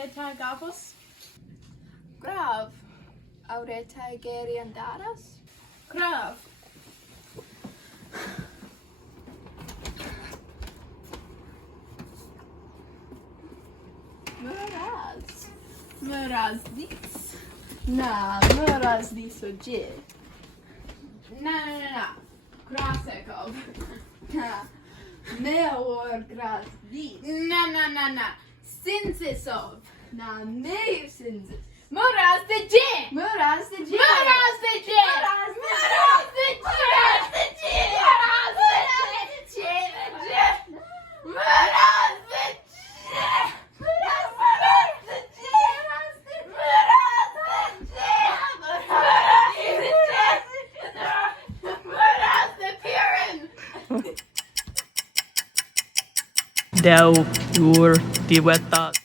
Aureta gavos? Grav. Aureta geriandaras. Krav. Muraz. Muraz dis. Na, muraz disoje. Na. Krasekov. Na. Meor graz dis. Na. Sinsisov. Na, meir sinzis. Muraz the Jin. Muraz the Jin. Muraz the Jin. Muraz the Muraz the Jin. Muraz the Jin. Muraz the Jin. Muraz the Jin. Muraz the Pirin. Del ur diwethaf.